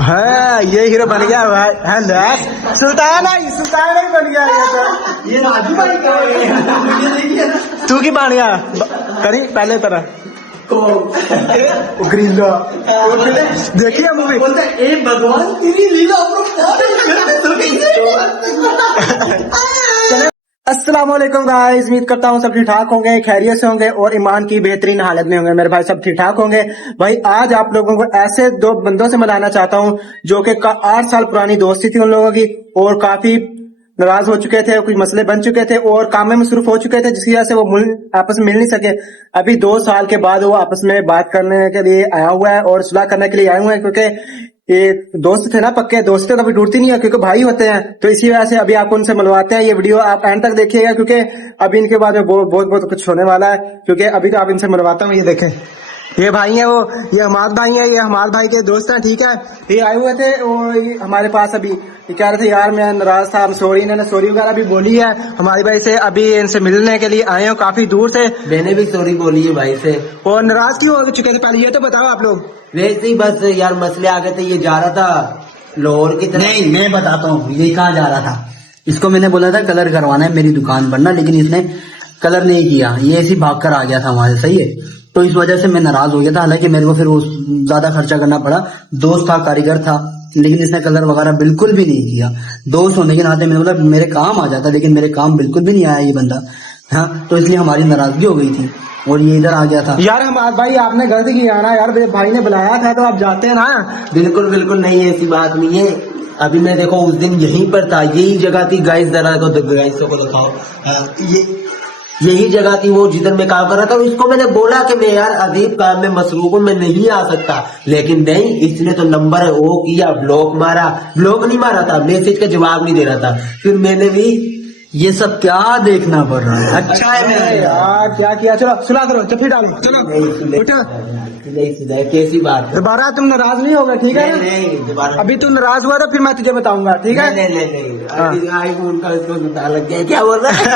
हाँ ये हीरो बन गया भाई। है ना सुल्तान ही बन गया ये राजू भाई का तू की बन गया करी पहले तरह ग्रीला देखिए मूवी बोलते ए भगवान तेरी लीला। अस्सलाम वालेकुम गाइस, उम्मीद करता हूँ सब ठीक ठाक होंगे, खैरियत से होंगे और ईमान की बेहतरीन हालत में होंगे। मेरे भाई सब ठीक ठाक होंगे। भाई आज आप लोगों को ऐसे दो बंदों से मिलाना चाहता हूँ जो कि 8 साल पुरानी दोस्ती थी उन लोगों की और काफी नाराज हो चुके थे, कुछ मसले बन चुके थे और काम में मसरूफ हो चुके थे, जिसकी वजह से वो आपस में मिल नहीं सके। अभी 2 साल के बाद वो आपस में बात करने के लिए आया हुआ है और सुलह करने के लिए आए हुए हैं, क्योंकि ये दोस्त थे ना, पक्के दोस्तें कभी टूटती नहीं है क्योंकि भाई होते हैं। तो इसी वजह से अभी आपको उनसे मिलवाते हैं। ये वीडियो आप एंड तक देखिएगा क्योंकि अभी इनके बाद में बहुत कुछ होने वाला है। क्योंकि अभी तो आप इनसे मिलवाता हूँ। ये देखें, ये भाई है, वो ये हमाद भाई है, ये हमाद भाई के दोस्त हैं, ठीक है। ये आए हुए थे और हमारे पास अभी ये कह रहे थे यार मैं नाराज था, हम सॉरी। इन्होंने सॉरी वगैरह भी बोली है हमारे भाई से। अभी इनसे मिलने के लिए आए हो काफी दूर से। मैंने भी सॉरी बोली है भाई से। और नाराज क्यों हो चुके थे पहले ये तो बताओ आप लोग। वैसे ही बस यार मसले आ गए थे। ये जा रहा था लाहौर की तरफ। नहीं मैं बताता हूँ ये कहाँ जा रहा था। इसको मैंने बोला था कलर करवाना है मेरी दुकान पर ना, लेकिन इसने कलर नहीं किया, ये ऐसे भाग कर आ गया था वहां से, सही है। तो इस वजह से मैं नाराज हो गया था। हालांकि मेरे को फिर वो ज्यादा खर्चा करना पड़ा, दोस्त था, कारीगर था, लेकिन इसने कलर वगैरह बिल्कुल भी नहीं किया। दोस्त होने के नाते मैंने बोला मेरे काम आ जाता, लेकिन मेरे काम बिल्कुल भी नहीं आया ये बंदा। हाँ, तो इसलिए हमारी नाराजगी हो गई थी और ये इधर आ गया था। यार हमारे भाई आपने गलती की है ना यार, भाई ने बुलाया था तो आप जाते हैं ना। बिल्कुल नहीं, ऐसी बात नहीं है। अभी मैं देखो उस दिन यहीं पर था, यही जगह थी। गाइस जरा को दिखाओ, यही जगह थी वो जिधर मैं काम कर रहा था। और इसको मैंने बोला कि मैं यार अजीब काम में मसरूफ हूँ, मैं नहीं आ सकता, लेकिन नहीं, इसने तो नंबर वो किया, ब्लॉक मारा। ब्लॉक नहीं मारा था, मैसेज का जवाब नहीं दे रहा था। फिर मैंने भी ये सब क्या देखना पड़ रहा है। अच्छा है मेरा यार क्या किया। चलो सुला करो, चप्पी डालो, चलो उठो। कैसी बात है? दोबारा तुम नाराज नहीं होगा, ठीक है? नहीं, अभी तू नाराज हुआ तो फिर मैं तुझे बताऊंगा, ठीक है? नहीं, उनका इसको लग गया। क्या बोल रहा है?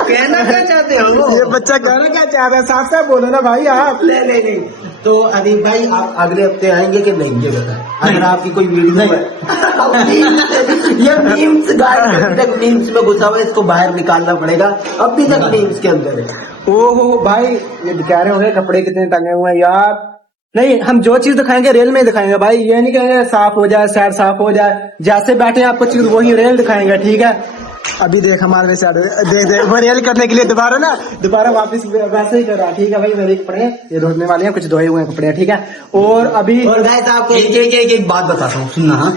कहना क्या चाहते हो? ये बच्चा कहना क्या चाह रहा है, साफ साफ बोलो ना भाई आप। नहीं। तो अदीब भाई आप अगले हफ्ते आएंगे कि नहीं, ये बताएं। अगर आपकी कोई वीडियो ये मीम्स मीम्स में घुसा हुआ है, इसको बाहर निकालना पड़ेगा। अभी तक मीम्स के अंदर है। ओहो भाई ये दिखा रहे होंगे कपड़े कितने टंगे हुए हैं यार। नहीं, हम जो चीज दिखाएंगे रेल में दिखाएंगे भाई, ये नहीं कहेंगे साफ हो जाए, साइड साफ हो जाए। जैसे बैठे आपको चीज वही रेल दिखाएंगे, ठीक है? अभी देख हमारे देख वो रियल करने के लिए दोबारा वापस वैसे ही कर रहा, ठीक है भाई? मेरे कपड़े ये धोने वाले हैं, कुछ धोए हुए कपड़े, ठीक है? और अभी और गाइस आपको एक बात बताता हूँ, सुनना। हाँ,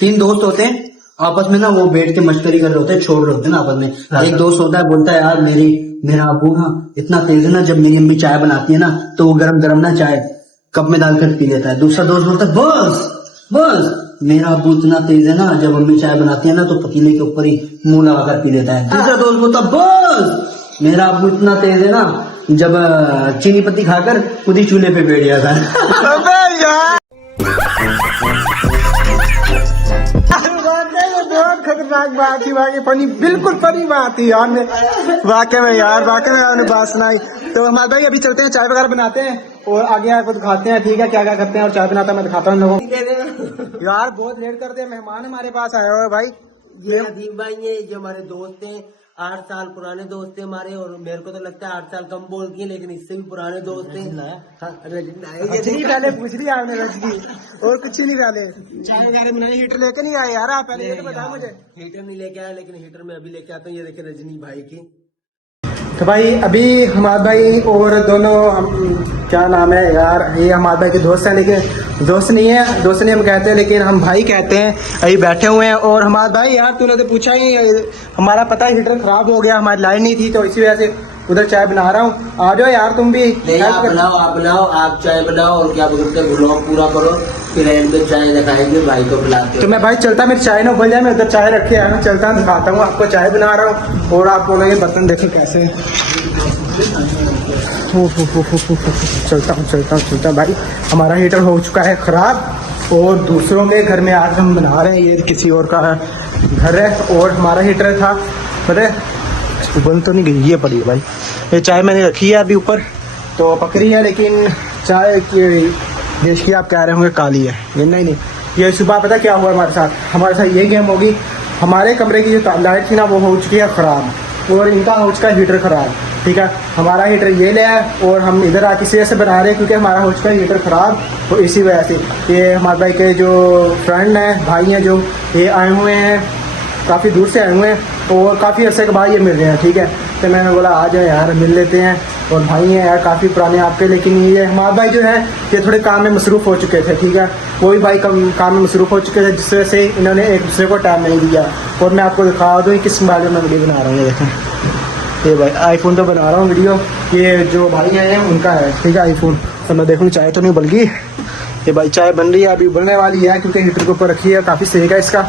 3 दोस्त होते हैं आपस में ना, वो बैठ के मश्करी कर रहे होते हैं, छोड़ रहे होते हैं ना आपस में। एक दोस्त होता है बोलता है यार मेरा अबू ना इतना तेज है ना, जब मेरी अम्मी चाय बनाती है ना तो वो गरम ना चाय कप में डालकर पी लेता है। दूसरा दोस्त बोलता है बस मेरा अबू इतना तेज है ना, जब अम्मी चाय बनाती है ना तो पतीले के ऊपर ही मुंह लगाकर पी लेता है। तीसरा दोस्त बोलता बस मेरा अबू इतना तेज है ना, जब चीनी पत्ती खाकर खुद ही चूल्हे पे बैठ जाता है। बहुत खतरनाक बात थी, वाकई फनी, बिल्कुल फनी बात थी यार। वाकई में आपने बात सुनाई। तो हमारे भाई अभी चलते हैं, चाय वगैरह बनाते हैं और आगे आपको दिखाते हैं, ठीक है? क्या करते हैं और चाय बनाता मैं दिखाता हूँ लोगों को। यार बहुत लेट करते हैं, मेहमान हमारे पास आए हुए भाई। ये अदीब भाई है, जो हमारे दोस्त हैं, 8 साल पुराने दोस्त हैं हमारे। और मेरे को तो लगता है 8 साल कम बोलती है, लेकिन इससे भी पुराने दोस्त हैं। रजनी पहले पूछ लिया आपने, रजनी और कुछ नहीं डाले। चाय वगैरह बनाई, हीटर लेके नहीं आए यार आप? पहले ये तो बताओ मुझे। हीटर नहीं लेके आया, लेकिन हीटर में अभी लेके आता हूँ। ये देखे रजनी भाई की। तो भाई अभी हमारे भाई और दोनों क्या नाम है यार, ये हमारे भाई के दोस्त हैं, लेकिन दोस्त नहीं हम कहते हैं, लेकिन हम भाई कहते हैं। अभी बैठे हुए हैं और हमारे भाई यार तूने तो पूछा ही, हमारा पता है हीटर खराब हो गया, हमारी लाइन नहीं थी, तो इसी वजह से उधर चाय बना रहा हूँ। आ जाओ यार तुम भी। आप बनाओ, आप चाय बनाओ और क्या बोलते हैं ब्लॉग पूरा करो, फिर एंड में चाय दिखाएंगे, भाई को बुलाते। तो मैं भाई चलता, मेरी चाय ना भूल जाए, मैं उधर चाय रखे आया हूँ, चलता दिखाता हूँ आपको, चाय बना रहा हूँ। और आप बोलोगे बर्तन देखो कैसे। चलता भाई, हमारा हीटर हो चुका है खराब और दूसरों के घर में आज हम बना रहे हैं। ये किसी और का घर है और हमारा हीटर था, पता है बंद तो नहीं गई, ये पड़ी है भाई। ये चाय मैंने रखी है अभी ऊपर, तो पक रही है, लेकिन चाय की देश की आप कह रहे होंगे काली है, ये नहीं, ये सुबह पता क्या हुआ हमारे साथ ये गेम होगी। हमारे कमरे की जो लाइट थी ना वो हो चुकी है ख़राब, और इनका हो चुका है हीटर ख़राब, ठीक है। हमारा हीटर ये ले आया और हम इधर आके इसी वजह से बना रहे हैं क्योंकि हमारा हो चुका है हीटर ख़राब, तो इसी वजह से ये हमारे भाई के जो फ्रेंड हैं, भाई हैं, जो ये आए हुए हैं, काफ़ी दूर से आए हुए हैं और काफ़ी अर्से के बाद ये मिल रहे हैं, ठीक है। तो मैंने बोला आ जाओ यार मिल लेते हैं, और भाई हैं यार काफ़ी पुराने आपके, लेकिन ये हमारे भाई जो है ये थोड़े काम में मसरूफ़ हो चुके थे, ठीक है। कोई भाई काम में मसरूफ़ हो चुके थे जिस वजह से इन्होंने एक दूसरे को टाइम नहीं दिया। और मैं आपको दिखा दूँ किस मोबाइल में मैं वीडियो बना रहा हूँ, ये देखें, ये भाई आईफोन तो बना रहा हूँ वीडियो, ये जो भाई हैं उनका है, ठीक है आईफोन। तो मैं देखूँ चाय तो नहीं बल्कि ये भाई चाय बन रही है, अभी उबलने वाली है क्योंकि हीटर के ऊपर रखी है, काफ़ी सेक है इसका।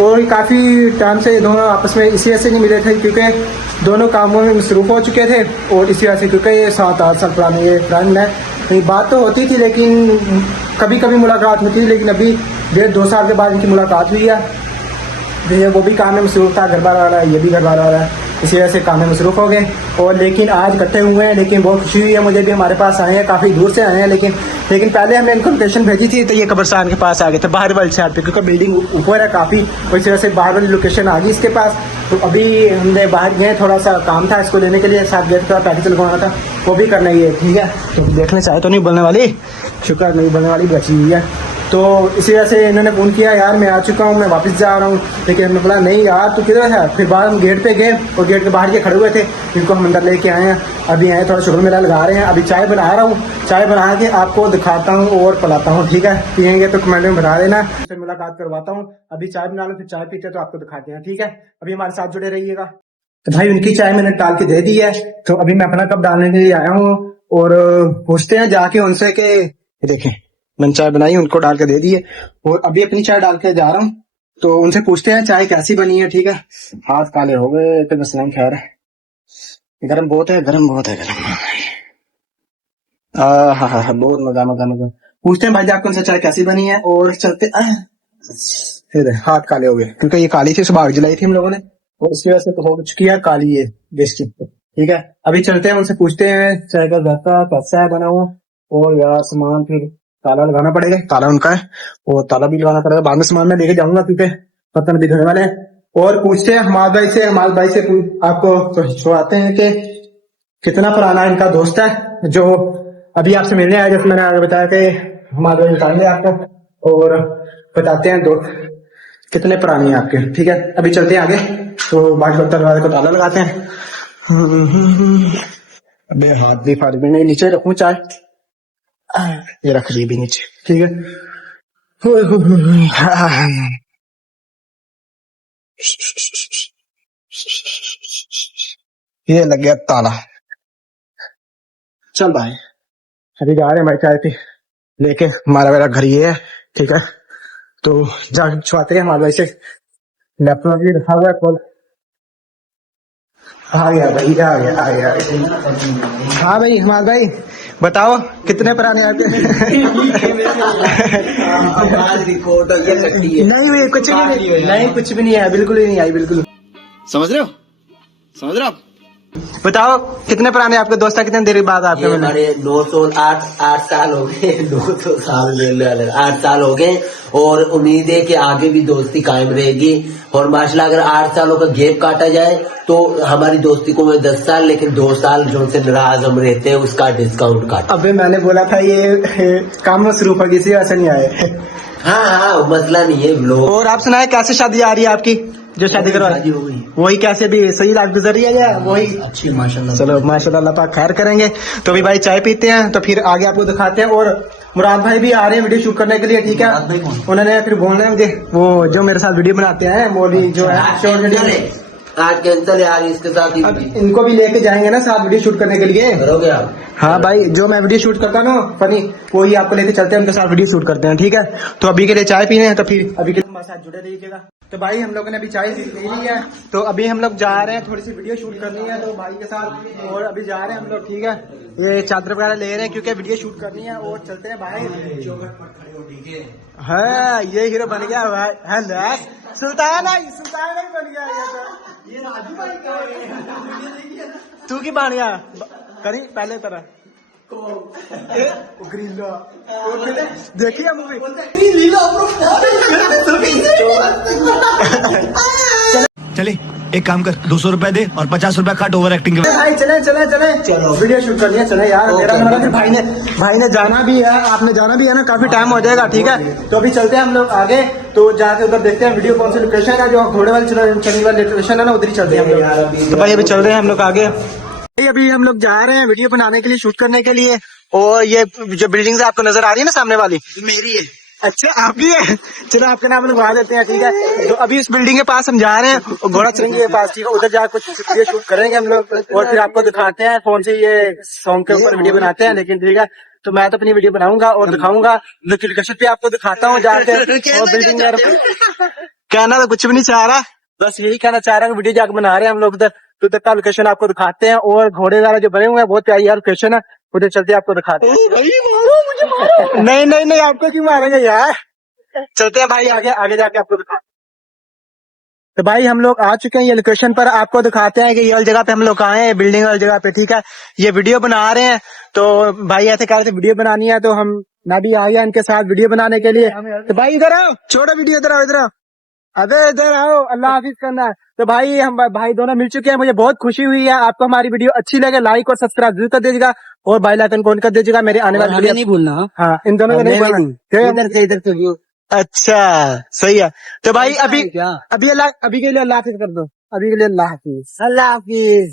और काफ़ी टाइम से दोनों आपस में इसी वजह से नहीं मिले थे क्योंकि दोनों कामों में मसरूफ़ हो चुके थे, और इसी वजह से क्योंकि ये 7-8 साल पुराने ये फ्रेंड है। बात तो होती थी लेकिन कभी कभी मुलाकात होती थी, लेकिन अभी 1.5-2 साल के बाद इनकी मुलाकात हुई है। ये वो भी काम में मसरूफ़ था, घर बार आ रहा है, ये भी घर बार आ रहा है, इसी वजह से काम में मसरूफ़ हो गए। और लेकिन आज इकट्ठे हुए हैं, लेकिन बहुत खुशी हुई है मुझे भी, हमारे पास आए हैं, काफ़ी दूर से आए हैं। लेकिन पहले हमने इनको लोकेशन भेजी थी तो ये कब्रिस्तान के पास आ गए थे, बाहर वाली साइड पे, क्योंकि बिल्डिंग ऊपर है काफ़ी, और इस वजह से बाहर वाली लोकेशन आ गई इसके पास। तो अभी हमने बाहर गए, थोड़ा सा काम था इसको लेने के लिए, साथ गए थोड़ा पैकेज लगवाना था, वो भी करना ही है, ठीक है। तो देखने चाहे तो नहीं बोलने वाली, शुक्र नहीं बोलने वाली बची हुई है। तो इसी वजह से इन्होंने फ़ोन किया, यार मैं आ चुका हूँ, मैं वापस जा रहा हूँ, लेकिन हमने बोला नहीं यार तू किधर है। फिर बाद हम गेट पे गए और गेट के बाहर के खड़े हुए थे, इनको हम अंदर लेके आए हैं, अभी आए थोड़ा शुगर मेला लगा रहे हैं, अभी चाय बना रहा हूँ, चाय बना के आपको दिखाता हूँ और पिलाता हूँ, ठीक है। पियेंगे तो कमेंट में बता देना, फिर मुलाकात करवाता हूँ। अभी चाय बना लो, फिर चाय पीते तो आपको दिखाते हैं, ठीक है। अभी हमारे साथ जुड़े रहिएगा। तो भाई उनकी चाय मैंने डाल के दे दी है, तो अभी मैं अपना कप डालने के लिए आया हूँ, और पूछते हैं जाके उनसे कि देखें मैंने चाय बनाई, उनको डाल के दे दी है, और अभी अपनी चाय डाल के जा रहा हूँ, तो उनसे पूछते हैं चाय कैसी बनी है, ठीक है। हाथ काले हो गए तो मसलन खैर, गर्म बहुत है, गर्म बहुत है, गर्म। हाँ बहुत मजा मजा मजा। पूछते हैं भाई जाकर उनसे चाय कैसी बनी है, और चलते फिर हाथ काले हो गए क्योंकि ये काली थी, सुबह आग जलाई थी हम लोगों ने, और इसकी वजह से तो हो चुकी है काली है बेशकी, ठीक है। अभी चलते हैं उनसे पूछते हैं चाय का घर का कैसा है बना हुआ, और यार सामान फिर ताला लगाना पड़ेगा, ताला उनका है और ताला भी लगाना पड़ेगा, बाद में सामान मैं लेके जाऊंगा क्योंकि बर्तन भी धोने वाले हैं। और पूछते हैं हमारे भाई से आपको पूछवाते हैं कि कितना पुराना इनका दोस्त है जो अभी आपसे मिलने आया, जैसे मैंने आगे बताया कि हमारे भाई बताएंगे आपको, और बताते हैं दो कितने पुराने हैं आपके, ठीक है। अभी चलते हैं आगे, तो बाकी दरवाजे को ताला लगाते हैं। अबे हाथ भी फाड़, नहीं नीचे रखूं चाय, ये रख दी भी नीचे, ठीक है। ये लग गया ताला। चल भाई अभी जा रहे हैं भाई चाय पी लेके, हमारा मेरा घर ये है, ठीक है। तो जाके छुआते हैं हमारे भाई से, लैपटॉप भी रखा हुआ है कॉल, आ गया भाई आ गया। हाँ भाई हमारे भाई बताओ कितने पुराने आते हैं। रिकॉर्ड हो गया, चट्टी है। नहीं कुछ नहीं कुछ भी नहीं है, बिल्कुल ही नहीं आई, बिल्कुल। समझ रहे हो आप? बताओ कितने पुराने आपके दोस्त है, कितने देर बाद आपके मिले? हमारे 8 साल हो गए, 900 साल मिलने वाले 8 साल हो गए, और उम्मीद है कि आगे भी दोस्ती कायम रहेगी। और माशाल्लाह अगर 8 सालों का गैप काटा जाए तो हमारी दोस्ती को मैं 10 साल, लेकिन 2 साल जो उनसे नाराज हम रहते हैं उसका डिस्काउंट काट। अबे मैंने बोला था ये काम मसरूफ है, किसी वैसे नहीं आए। हाँ मसला नहीं है लोग। और आप सुनाए कैसे शादी आ रही है आपकी, जो शादी करवा शादी हो गई, वही कैसे भी सही रात गुजर रही है या वही? अच्छी माशाल्लाह। चलो माशाल्लाह, अल्लाह पाक खैर करेंगे। तो अभी भाई चाय पीते हैं, तो फिर आगे आपको दिखाते हैं। और मुराद भाई भी आ रहे हैं वीडियो शूट करने के लिए, ठीक है। उन्होंने फिर बोलना है मुझे, वो जो मेरे साथ वीडियो बनाते हैं मौली जो है शॉर्ट वीडियो, आज कैंसिल यार, इसके साथ ही इनको भी लेके जाएंगे ना साथ वीडियो शूट करने के लिए। करोगे आप? हाँ भाई जो मैं वीडियो शूट करता ना फनी, वही आपको लेके चलते हैं, उनके साथ वीडियो शूट करते हैं, ठीक है। तो अभी के लिए चाय पीने हैं, तो फिर अभी के लिए हमारे साथ जुड़े रहिएगा। तो भाई हम लोगों ने अभी चाय पी ली है, तो अभी हम लोग जा रहे हैं, थोड़ी सी वीडियो शूट करनी है तो भाई के साथ, और अभी जा रहे हैं हम लोग, ठीक है। ये चादर वगैरह ले रहे हैं क्योंकि वीडियो शूट करनी है, और चलते हैं भाई। हाँ ये हीरो बन गया भाई, है सुल्तान बन गया ये राजू भाई तू की बानिया करी पहले तरह देखिए मूवी चले एक काम कर 200 रुपए दे और 50 रुपए काट ओवर एक्टिंग के बाद। भाई चले चले चले चलो वीडियो शूट कर लिया चले यार मेरा मेरा फिर भाई ने जाना भी है आपने जाना भी है ना काफी टाइम हो जाएगा ठीक है तो अभी चलते हैं हम लोग आगे तो जाके उधर देखते हैं वीडियो कौन सी लोकेशन है जो घोड़े वाली चलने वाली लोकेशन है ना उधर ही चलते हैं हम लोग तो भाई अभी चल रहे हैं हम लोग आगे भाई अभी हम लोग जा रहे हैं वीडियो बनाने के लिए शूट करने के लिए और ये जो बिल्डिंग आपको नजर आ रही है ना सामने वाली मेरी है। अच्छा आपकी है चलो आपका नाम लिखवा देते हैं ठीक है तो अभी इस बिल्डिंग के पास हम जा रहे हैं और घोड़ा चलेंगे के पास ठीक है उधर जाकर कुछ वीडियो शूट करेंगे हम लोग और फिर आपको दिखाते हैं फोन से ये सॉन्ग के ऊपर वीडियो बनाते हैं लेकिन ठीक है तो मैं तो अपनी वीडियो बनाऊंगा और दिखाऊंगा लोकेशन पे आपको दिखाता हूँ जाके और बिल्डिंग कहना तो कुछ भी नहीं चाह रहा बस यही कहना चाह रहा हूँ वीडियो जाकर बना रहे हैं हम लोग उधर तो उधर का लोकेशन आपको दिखाते हैं और घोड़े वाला जो बने हुए हैं बहुत प्यारी यार लोकेशन है उधर चलते आपको दिखाते हैं नहीं नहीं नहीं आपको क्यों मारेंगे यार चलते हैं भाई आगे आगे जाके आपको दिखा तो भाई हम लोग आ चुके हैं ये लोकेशन पर आपको दिखाते हैं कि ये वाली जगह पे हम लोग आए हैं बिल्डिंग वाली जगह पे ठीक है ये वीडियो बना रहे हैं तो भाई ऐसे कह रहे थे वीडियो बनानी है तो हम मैं भी आ गया इनके साथ वीडियो बनाने के लिए तो भाई इधर आओ छोड़ो वीडियो इधर आओ इधर आओ अबे इधर आओ अल्लाह हाफिज करना है तो भाई हम भाई दोनों मिल चुके हैं मुझे बहुत खुशी हुई है आपको हमारी वीडियो अच्छी लगे लाइक और सब्सक्राइब जरूर कर दीजिएगा और बेल आइकन को ऑन कर दीजिएगा मेरे आने वाली वीडियो नहीं भूलना। हाँ इन दोनों को नहीं बोलना इधर से व्यू। अच्छा सही है तो भाई अभी क्या अभी के लिए अल्लाह हाफिज कर दो अभी के लिए अल्लाह हाफिज अल्लाह हाफिज।